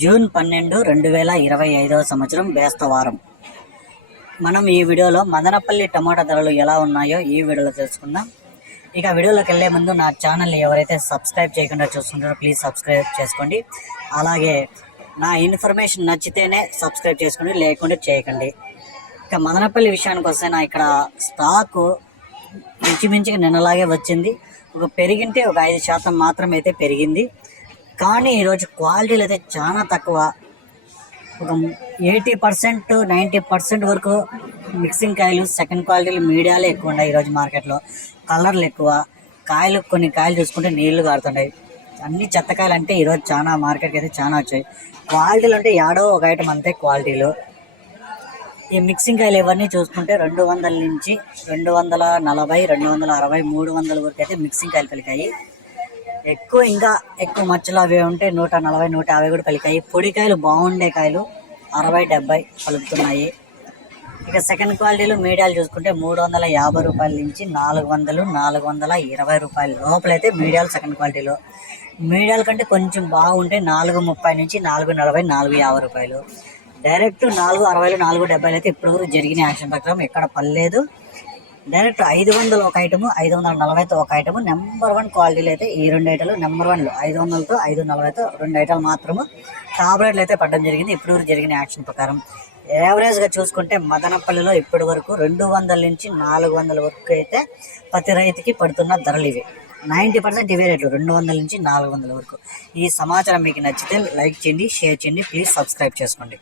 June 12, 2025 సంవత్సరం బేస్తవారం. మనం ఈ వీడియోలో మదనపల్లి టమాటా ధరలు ఎలా ఉన్నాయో ఈ వీడియోలో తెలుసుకుందాం. ఇక వీడియోలోకి వెళ్ళే ముందు నా ఛానల్ని ఎవరైతే సబ్స్క్రైబ్ చేయకుండా చూస్తుంటారో ప్లీజ్ సబ్స్క్రైబ్ చేసుకోండి. అలాగే నా ఇన్ఫర్మేషన్ నచ్చితేనే సబ్స్క్రైబ్ చేసుకోండి, లేకుండా చేయకండి. ఇక మదనపల్లి విషయానికి వస్తే నా ఇక్కడ స్టాకు మించిమించిగా నిన్నలాగే వచ్చింది. పెరిగింటే ఒక 5% మాత్రమే అయితే పెరిగింది. కానీ ఈరోజు క్వాలిటీలు అయితే చాలా తక్కువ. ఒక 80% 90% వరకు మిక్సింగ్ కాయలు, సెకండ్ క్వాలిటీలు, మీడియాలే ఎక్కువ ఉన్నాయి ఈరోజు మార్కెట్లో. కలర్లు ఎక్కువ, కాయలు కొన్ని కాయలు చూసుకుంటే నీళ్లు కారుతున్నాయి. అన్ని చెత్తకాయలు అంటే ఈరోజు చాలా మార్కెట్కి అయితే చాలా వచ్చాయి. క్వాలిటీలు అంటే ఏడో ఒక ఐటమ్ అంతే క్వాలిటీలు. ఈ మిక్సింగ్ కాయలు ఇవన్నీ చూసుకుంటే 200 నుంచి 240, 260, 300 వరకు అయితే మిక్సింగ్ కాయలు పలికాయి. ఇంకా ఎక్కువ మచ్చలు అవి ఉంటే 140, 150 కూడా పలికాయి. పొడికాయలు బాగుండే కాయలు 60, 70 పలుకుతున్నాయి. ఇక సెకండ్ క్వాలిటీలు మీడియాలు చూసుకుంటే 350 రూపాయల నుంచి 400, 420 రూపాయల లోపలైతే మీడియాలు సెకండ్ క్వాలిటీలో. మీడియాల కంటే కొంచెం బాగుంటే 430 నుంచి 440, 450 రూపాయలు. డైరెక్ట్ 460, 470 అయితే ఇప్పటివరకు జరిగిన యాక్షన్ ప్రకారం ఎక్కడ పర్లేదు. డైరెక్ట్ 500 ఒక ఐటము, 540తో ఒక ఐటము. నెంబర్ 1 క్వాలిటీలు అయితే ఈ 2 ఐటాలు నెంబర్ 1లో 500తో 540తో 2 ఐటాలు మాత్రము టాప్ రేట్లు అయితే పడడం జరిగింది ఇప్పటివరకు జరిగిన యాక్షన్ ప్రకారం. యావరేజ్గా చూసుకుంటే మదనపల్లిలో ఇప్పటి వరకు 200 నుంచి 400 వరకు అయితే ప్రతి రైతుకి పడుతున్న ధరలు ఇవి. 90% ఇవే రేట్లు, 200 నుంచి 400 వరకు. ఈ సమాచారం మీకు నచ్చితే లైక్ చేయండి, షేర్ చేయండి, ప్లీజ్ సబ్స్క్రైబ్ చేసుకోండి.